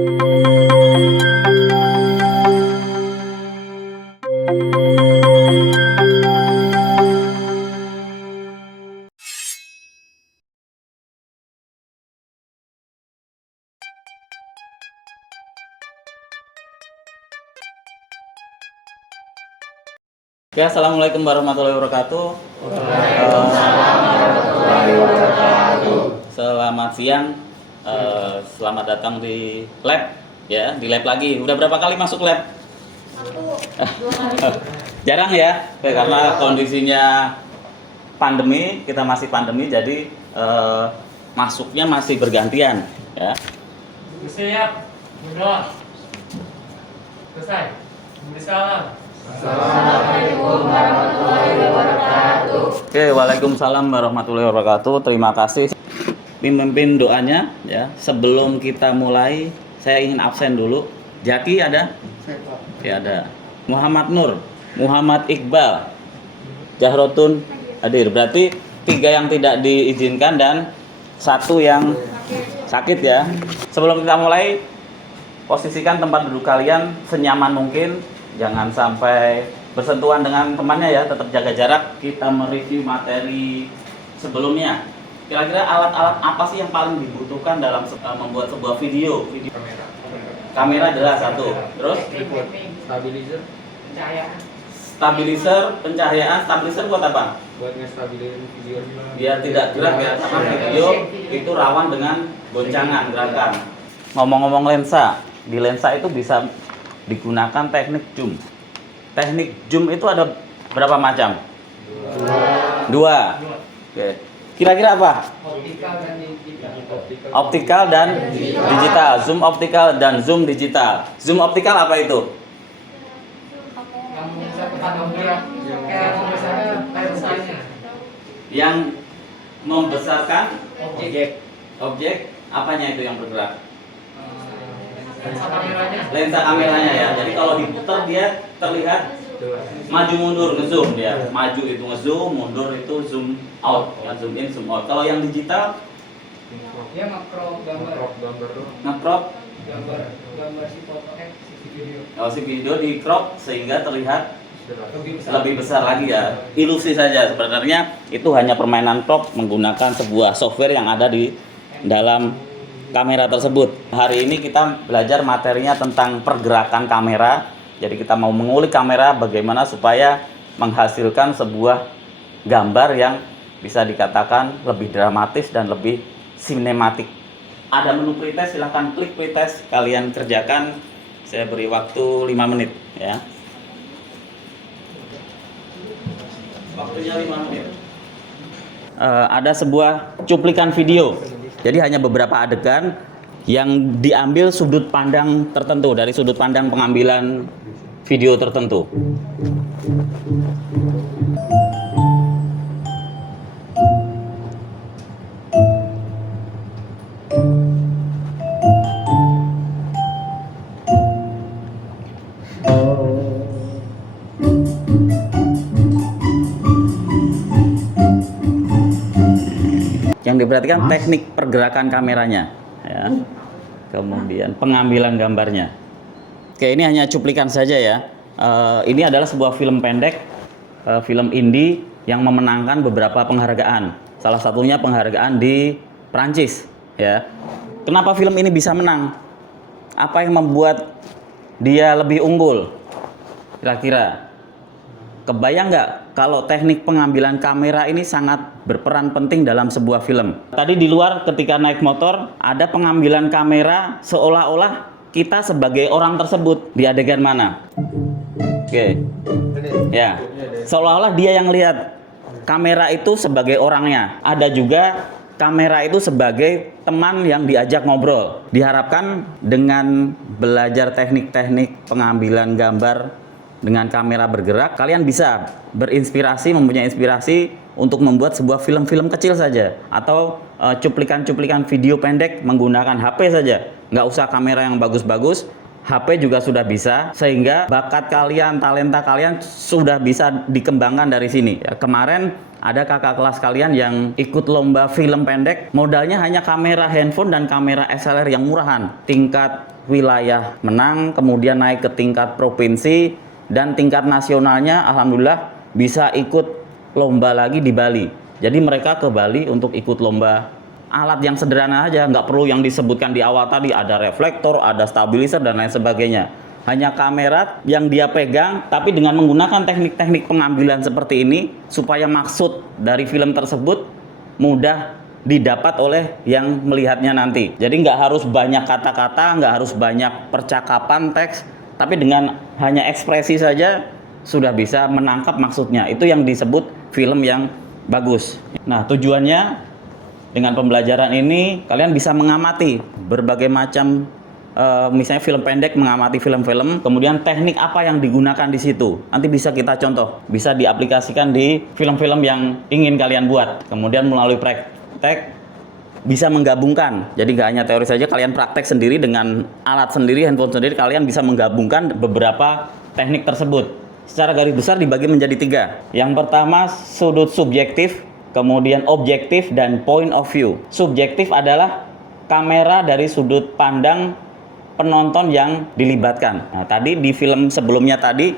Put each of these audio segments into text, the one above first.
Oke, assalamualaikum warahmatullahi wabarakatuh. Selamat siang. Selamat datang di lab, ya, di lab lagi. Udah berapa kali masuk lab? Jarang ya, karena kondisinya pandemi, kita masih pandemi, jadi masuknya masih bergantian, ya. Siap, berdoa. Selesai. Beri salam. Assalamualaikum warahmatullahi wabarakatuh. Oke, waalaikumsalam warahmatullahi wabarakatuh. Terima kasih pimpin doanya, ya. Sebelum kita mulai, saya ingin absen dulu. Jaki ada? Ya, ada. Muhammad Nur, Muhammad Iqbal, Jahrotun hadir. Berarti 3 yang tidak diizinkan dan 1 yang sakit, ya. Sebelum kita mulai, posisikan tempat duduk kalian senyaman mungkin. Jangan sampai bersentuhan dengan temannya, ya. Tetap jaga jarak. Kita mereview materi sebelumnya. Kira-kira alat-alat apa sih yang paling dibutuhkan dalam membuat sebuah video? Kamera jelas 1. Terus? Stabilizer. Pencahayaan. Stabilizer buat apa? Buat ngestabilin video. Biar tidak gerak, ya. Karena video itu rawan dengan goncangan, gerakan. Ngomong-ngomong lensa, di lensa itu bisa digunakan teknik zoom. Teknik zoom itu ada berapa macam? 2. Oke. Kira-kira apa? Optikal dan digital. Optikal dan digital. Zoom optikal dan zoom digital. Zoom optikal apa itu? Kamu bisa tempat bergerak. Kayak membesarkan lensanya. Yang membesarkan Objek. Apanya itu yang bergerak? Lensa kameranya. Lensa kameranya, ya. Jadi kalau diputar dia terlihat maju mundur, ngezoom dia. Maju itu ngezoom, mundur itu zoom out, ya, zoom in, zoom out. Kalau yang digital Dia nge-crop gambar. nge-crop, Gambar si foto si video. kalau si video di crop sehingga terlihat Lebih besar. lebih besar lagi, ya. Ilusi saja sebenarnya, itu hanya permainan crop menggunakan sebuah software yang ada di dalam kamera tersebut. Hari ini kita belajar materinya tentang pergerakan kamera. Jadi kita mau mengulik kamera bagaimana supaya menghasilkan sebuah gambar yang bisa dikatakan lebih dramatis dan lebih sinematik. Ada menu pretest, silahkan klik pretest, kalian kerjakan. Saya beri waktu 5 menit, ya. Waktunya 5 menit. Ada sebuah cuplikan video. Jadi hanya beberapa adegan yang diambil sudut pandang tertentu, dari sudut pandang pengambilan video tertentu. Yang diperhatikan teknik pergerakan kameranya, ya. Kemudian pengambilan gambarnya. Oke, ini hanya cuplikan saja, ya. Ini adalah sebuah film pendek, film indie yang memenangkan beberapa penghargaan. Salah satunya penghargaan di Prancis, ya. Kenapa film ini bisa menang? Apa yang membuat dia lebih unggul? Kira-kira kebayang nggak kalau teknik pengambilan kamera ini sangat berperan penting dalam sebuah film? Tadi di luar ketika naik motor ada pengambilan kamera seolah-olah kita sebagai orang tersebut di adegan mana? Oke. Ya. Seolah-olah dia yang lihat. Kamera itu sebagai orangnya. Ada juga kamera itu sebagai teman yang diajak ngobrol. Diharapkan dengan belajar teknik-teknik pengambilan gambar dengan kamera bergerak, kalian bisa berinspirasi, mempunyai inspirasi untuk membuat sebuah film-film kecil saja, atau cuplikan-cuplikan video pendek menggunakan HP saja. Nggak usah kamera yang bagus-bagus, HP juga sudah bisa, sehingga bakat kalian, talenta kalian sudah bisa dikembangkan dari sini. Ya, kemarin ada kakak kelas kalian yang ikut lomba film pendek, modalnya hanya kamera handphone dan kamera SLR yang murahan. Tingkat wilayah menang, kemudian naik ke tingkat provinsi, dan tingkat nasionalnya alhamdulillah bisa ikut lomba lagi di Bali. Jadi mereka ke Bali untuk ikut lomba. Alat yang sederhana aja, nggak perlu yang disebutkan di awal tadi, ada reflektor, ada stabilizer, dan lain sebagainya. Hanya kamera yang dia pegang, tapi dengan menggunakan teknik-teknik pengambilan seperti ini, supaya maksud dari film tersebut mudah didapat oleh yang melihatnya nanti. Jadi nggak harus banyak kata-kata, nggak harus banyak percakapan teks, tapi dengan hanya ekspresi saja sudah bisa menangkap maksudnya. Itu yang disebut film yang bagus. Nah, tujuannya dengan pembelajaran ini kalian bisa mengamati berbagai macam misalnya film pendek, mengamati film-film, kemudian teknik apa yang digunakan di situ. Nanti bisa kita contoh, bisa diaplikasikan di film-film yang ingin kalian buat. Kemudian melalui praktek bisa menggabungkan. Jadi nggak hanya teori saja, kalian praktek sendiri dengan alat sendiri, handphone sendiri, kalian bisa menggabungkan beberapa teknik tersebut. Secara garis besar dibagi menjadi 3. Yang pertama sudut subjektif, kemudian objektif, dan point of view. Subjektif adalah kamera dari sudut pandang penonton yang dilibatkan. Nah, tadi di film sebelumnya tadi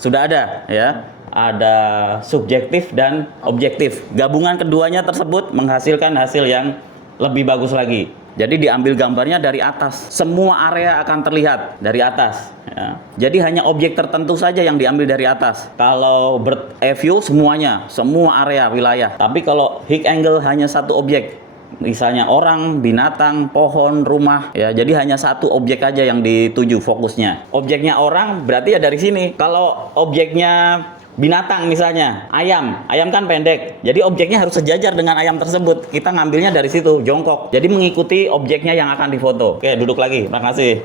sudah ada ya, ada subjektif dan objektif. Gabungan keduanya tersebut menghasilkan hasil yang lebih bagus lagi. Jadi diambil gambarnya dari atas, semua area akan terlihat dari atas ya. Jadi hanya objek tertentu saja yang diambil dari atas. Kalau bird eye view semuanya, semua area wilayah. Tapi kalau high angle hanya satu objek, misalnya orang, binatang, pohon, rumah ya. Jadi hanya satu objek aja yang dituju fokusnya. Objeknya orang berarti ya dari sini. Kalau objeknya binatang misalnya, ayam kan pendek, jadi objeknya harus sejajar dengan ayam tersebut. Kita ngambilnya dari situ, jongkok, jadi mengikuti objeknya yang akan difoto. Oke, duduk lagi, makasih.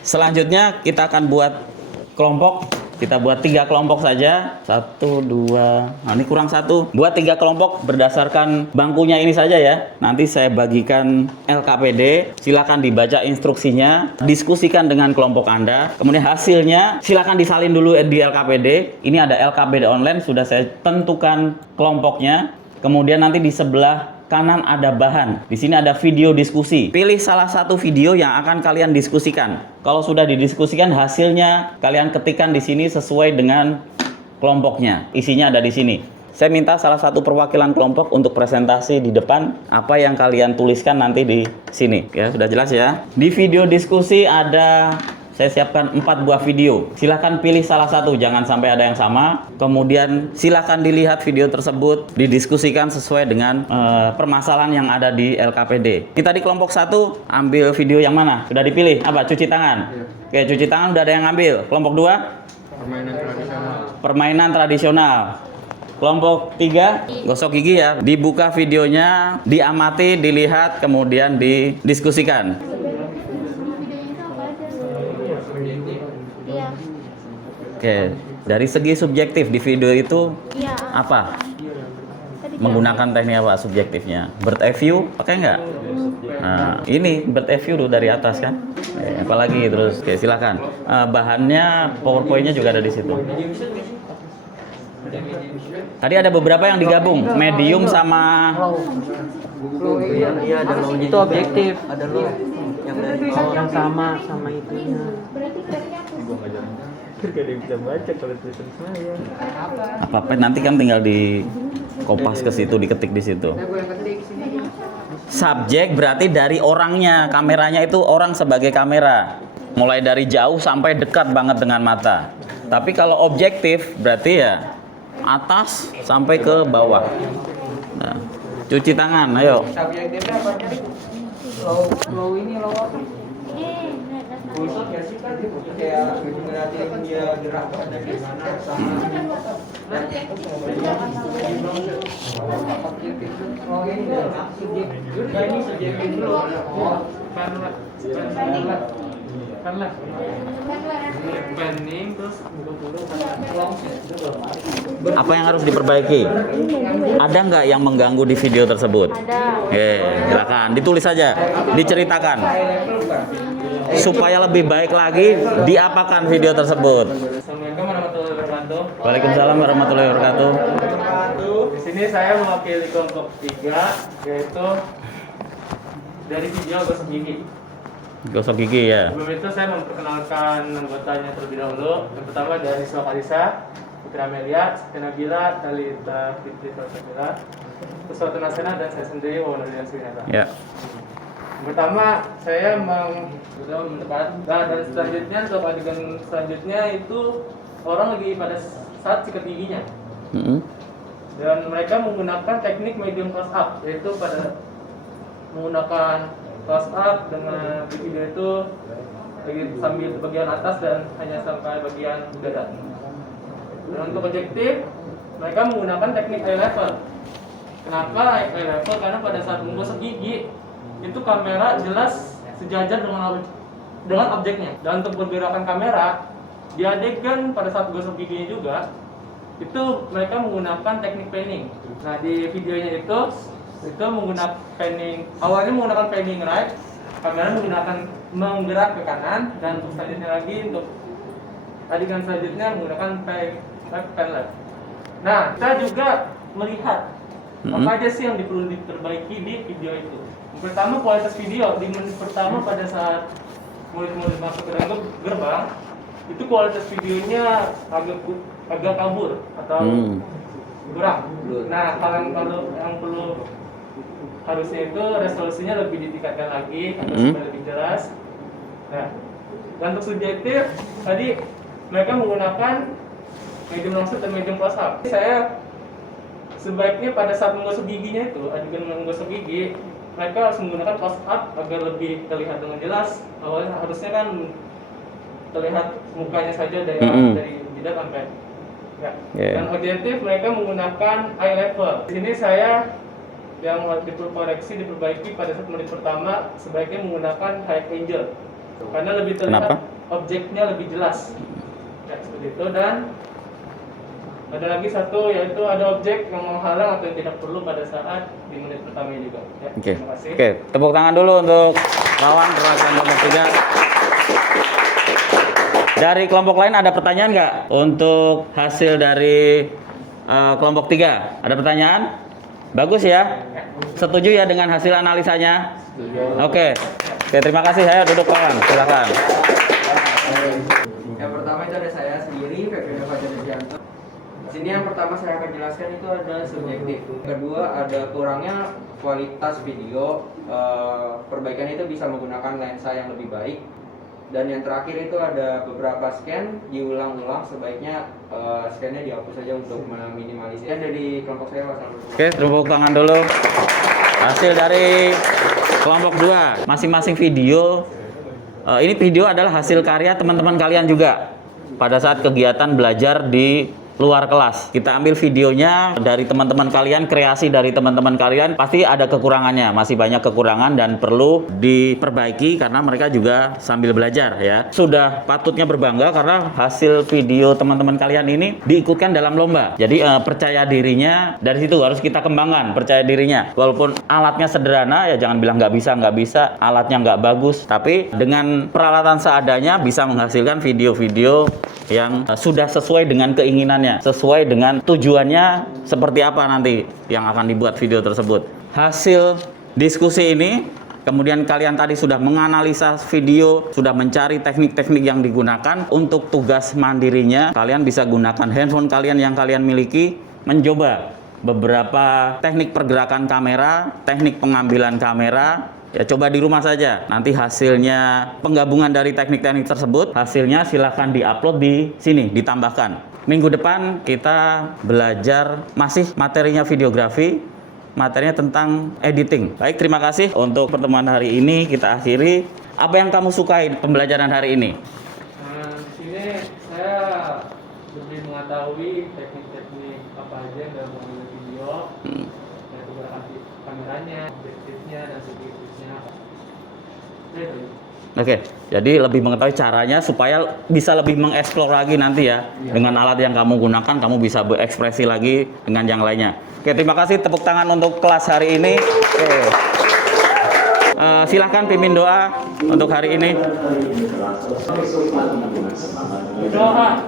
Selanjutnya kita akan buat kelompok. Kita buat 3 kelompok saja. 1, 2, nah ini kurang 1. Buat 3 kelompok berdasarkan bangkunya ini saja ya. Nanti saya bagikan LKPD. Silakan dibaca instruksinya, diskusikan dengan kelompok Anda. Kemudian hasilnya silakan disalin dulu di LKPD. Ini ada LKPD online, sudah saya tentukan kelompoknya. Kemudian nanti di sebelah kanan ada bahan. Di sini ada video diskusi. Pilih salah satu video yang akan kalian diskusikan. Kalau sudah didiskusikan, hasilnya kalian ketikkan di sini sesuai dengan kelompoknya. Isinya ada di sini. Saya minta salah satu perwakilan kelompok untuk presentasi di depan apa yang kalian tuliskan nanti di sini. Ya, sudah jelas ya. Di video diskusi ada, saya siapkan 4 buah video. Silahkan pilih salah satu, jangan sampai ada yang sama. Kemudian silahkan dilihat video tersebut, didiskusikan sesuai dengan permasalahan yang ada di LKPD. Kita di kelompok 1, ambil video yang mana? Sudah dipilih? Apa? Cuci tangan? Oke, cuci tangan udah ada yang ngambil. Kelompok 2? Permainan tradisional. Permainan tradisional. Kelompok 3, gosok gigi ya. Dibuka videonya, diamati, dilihat, kemudian didiskusikan. Oke, dari segi subjektif di video itu apa? Menggunakan teknik apa subjektifnya? Bird eye view pakai nggak? Nah, ini bird eye view dari atas kan? Apalagi terus, oke silakan. Bahannya PowerPoint-nya juga ada di situ. Tadi ada beberapa yang digabung, medium sama. Iya ada low. Itu objektif, ada low. Yang dari bawah yang sama itunya. Apa-apa nanti kan tinggal di kopas ke situ, diketik di situ. Subjek berarti dari orangnya, kameranya itu orang sebagai kamera. Mulai dari jauh sampai dekat banget dengan mata. Tapi kalau objektif berarti ya atas sampai ke bawah. Nah, cuci tangan, ayo. Subjektifnya apa? Low ini low apa? Pusat ya sih kan kayak ngeliatin dia gerak ada di mana sama. Oh ini subjektif. Ini subjektif dulu. Banding terus Apa yang harus diperbaiki? Ada nggak yang mengganggu di video tersebut? Ada. Silakan ditulis saja, diceritakan. Supaya lebih baik lagi, diapakan video tersebut. Assalamualaikum warahmatullahi wabarakatuh. Waalaikumsalam warahmatullahi wabarakatuh. Di sini saya mewakili kelompok 3, yaitu dari video gosok gigi. Gosok gigi ya. Sebelum itu saya memperkenalkan anggotanya terlebih dahulu. Yang pertama dari Niswa Kalisa, Putri Amelia, Siti Nabila, Talita Fitri Salsabila, Kuswatu Nasena, dan saya sendiri Wawanudin Sinata. Ya. Yang pertama saya mendekat. Nah, dan selanjutnya untuk adegan selanjutnya itu orang lagi pada saat sikat giginya. Dan mereka menggunakan teknik medium close up, yaitu pada menggunakan close up dengan di video itu lagi sambil bagian atas dan hanya sampai bagian dada. Dan untuk objektif mereka menggunakan teknik eye level. Kenapa eye level? Karena pada saat menggosok gigi itu kamera jelas sejajar dengan objeknya. Dan untuk pergerakan kamera di adegan pada saat gosok giginya juga itu mereka menggunakan teknik panning. Nah, di videonya itu menggunakan panning, awalnya menggunakan panning right, kamera menggerak ke kanan, dan untuk selanjutnya lagi untuk adegan selanjutnya menggunakan pan left. Nah, kita juga melihat apa aja sih yang perlu diperbaiki di video itu. Yang pertama, kualitas video. Di menit pertama pada saat murid-murid masuk ke dalam gerbang itu kualitas videonya agak kabur atau kurang. Nah, kalau yang perlu harusnya itu resolusinya lebih ditingkatkan lagi supaya lebih jelas. Nah, dan untuk subjektif tadi mereka menggunakan medium langsung dan medium close up. Saya sebaiknya pada saat menggosok giginya itu, adegan menggosok gigi, mereka harus menggunakan close up agar lebih terlihat dengan jelas. Awalnya harusnya kan terlihat mukanya saja dari jidat sampai ya. Dan objektif mereka menggunakan eye level. Di sini saya yang diperbaiki pada saat menit pertama sebaiknya menggunakan high angle karena lebih terlihat objeknya lebih jelas. Ya, seperti itu. Dan ada lagi satu, yaitu ada objek yang menghalang atau yang tidak perlu pada saat di menit pertama juga. Ya, terima kasih. Oke, tepuk tangan dulu untuk lawan perwakilan kelompok 3. Dari kelompok lain ada pertanyaan nggak untuk hasil dari kelompok 3? Ada pertanyaan? Bagus ya? Setuju ya dengan hasil analisanya? Oke, terima kasih. Saya duduk kawan, silakan. Yang pertama itu ada saya sendiri, Febri Fajar Dianto. Di sini yang pertama saya akan jelaskan itu ada subjektif. Kedua ada kurangnya kualitas video. Perbaikan itu bisa menggunakan lensa yang lebih baik. Dan yang terakhir itu ada beberapa scan diulang-ulang, sebaiknya scan-nya dihapus saja untuk meminimalisir. Dan dari kelompok saya wassalamualaikum. Oke, tepuk tangan dulu. Hasil dari kelompok 2, masing-masing video. Ini video adalah hasil karya teman-teman kalian juga pada saat kegiatan belajar di luar kelas. Kita ambil videonya dari teman-teman kalian, kreasi dari teman-teman kalian, pasti ada kekurangannya, masih banyak kekurangan dan perlu diperbaiki karena mereka juga sambil belajar ya. Sudah patutnya berbangga karena hasil video teman-teman kalian ini diikutkan dalam lomba. Jadi percaya dirinya dari situ harus kita kembangkan, percaya dirinya. Walaupun alatnya sederhana ya, jangan bilang nggak bisa, alatnya nggak bagus, tapi dengan peralatan seadanya bisa menghasilkan video-video yang sudah sesuai dengan keinginannya, sesuai dengan tujuannya seperti apa nanti yang akan dibuat video tersebut. Hasil diskusi ini, kemudian kalian tadi sudah menganalisa video, sudah mencari teknik-teknik yang digunakan untuk tugas mandirinya. Kalian bisa gunakan handphone kalian yang kalian miliki, mencoba beberapa teknik pergerakan kamera, teknik pengambilan kamera. Ya, coba di rumah saja. Nanti hasilnya penggabungan dari teknik-teknik tersebut, hasilnya silahkan diupload di sini, ditambahkan. Minggu depan kita belajar masih materinya videografi, materinya tentang editing. Baik, terima kasih untuk pertemuan hari ini. Kita akhiri. Apa yang kamu sukai pembelajaran hari ini? Di sini saya lebih mengetahui teknik-teknik apa aja yang dalam mengambil video, dan juga kameranya, objektifnya, dan sebagainya. Oke, jadi lebih mengetahui caranya supaya bisa lebih mengeksplor lagi nanti ya. Dengan alat yang kamu gunakan, kamu bisa berekspresi lagi dengan yang lainnya. Oke, terima kasih, tepuk tangan untuk kelas hari ini. Oke. Silahkan pimpin doa untuk hari ini. Doa.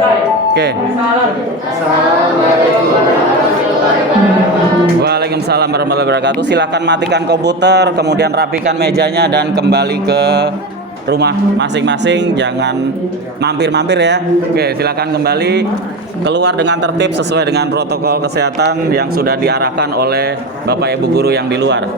Oke. Waalaikumsalam warahmatullahi wabarakatuh. Silakan matikan komputer, kemudian rapikan mejanya dan kembali ke rumah masing-masing. Jangan mampir-mampir ya. Oke, silakan kembali keluar dengan tertib sesuai dengan protokol kesehatan yang sudah diarahkan oleh Bapak Ibu guru yang di luar.